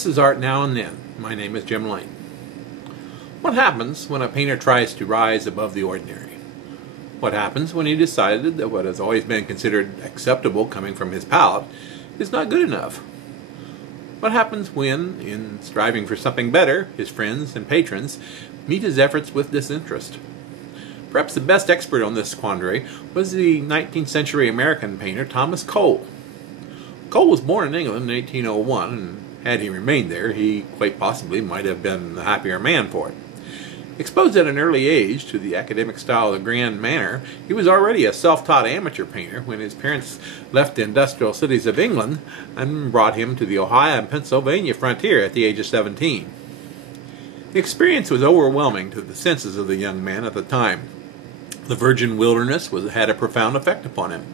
This is Art Now and Then. My name is Jim Lane. What happens when a painter tries to rise above the ordinary? What happens when he decided that what has always been considered acceptable coming from his palette is not good enough? What happens when, in striving for something better, his friends and patrons meet his efforts with disinterest? Perhaps the best expert on this quandary was the 19th century American painter Thomas Cole. Cole was born in England in 1801, and had he remained there, he quite possibly might have been the happier man for it. Exposed at an early age to the academic style of the grand manner, he was already a self-taught amateur painter when his parents left the industrial cities of England and brought him to the Ohio and Pennsylvania frontier at the age of 17. The experience was overwhelming to the senses of the young man at the time. The virgin wilderness had a profound effect upon him.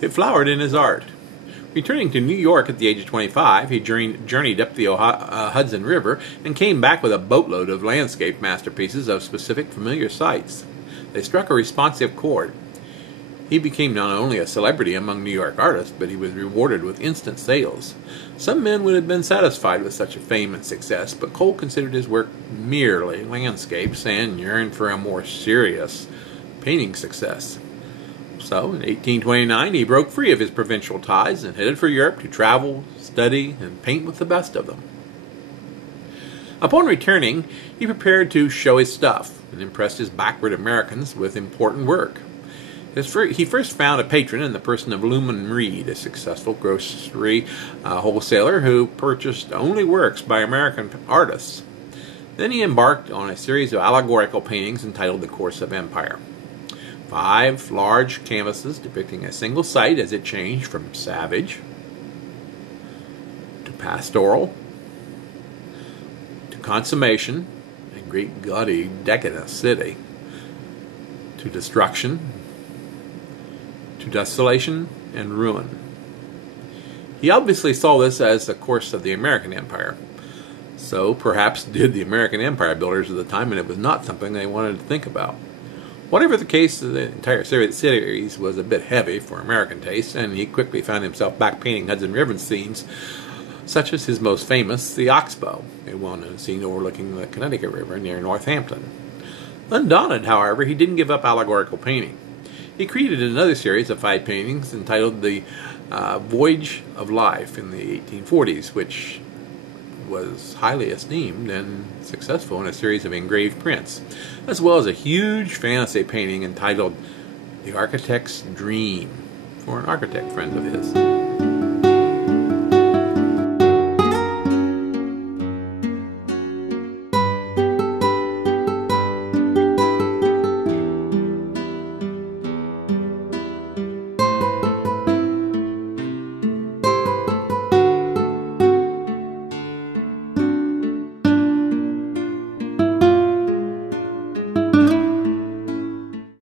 It flowered in his art. Returning to New York at the age of 25, he journeyed up the Hudson River and came back with a boatload of landscape masterpieces of specific familiar sights. They struck a responsive chord. He became not only a celebrity among New York artists, but he was rewarded with instant sales. Some men would have been satisfied with such a fame and success, but Cole considered his work merely landscapes and yearned for a more serious painting success. So, in 1829, he broke free of his provincial ties and headed for Europe to travel, study, and paint with the best of them. Upon returning, he prepared to show his stuff and impressed his backward Americans with important work. He first found a patron in the person of Luman Reed, a successful grocery wholesaler who purchased only works by American artists. Then he embarked on a series of allegorical paintings entitled The Course of Empire. 5 large canvases depicting a single site as it changed from savage to pastoral to consummation, a great gaudy decadent city, to destruction, to desolation and ruin. He obviously saw this as the course of the American Empire. So perhaps did the American Empire builders of the time, and it was not something they wanted to think about. Whatever the case, the entire series was a bit heavy for American taste, and he quickly found himself back painting Hudson River scenes, such as his most famous, the Oxbow, a well-known scene overlooking the Connecticut River near Northampton. Undaunted, however, he didn't give up allegorical painting. He created another series of 5 paintings entitled The Voyage of Life in the 1840s, which was highly esteemed and successful in a series of engraved prints, as well as a huge fantasy painting entitled The Architect's Dream, for an architect friend of his.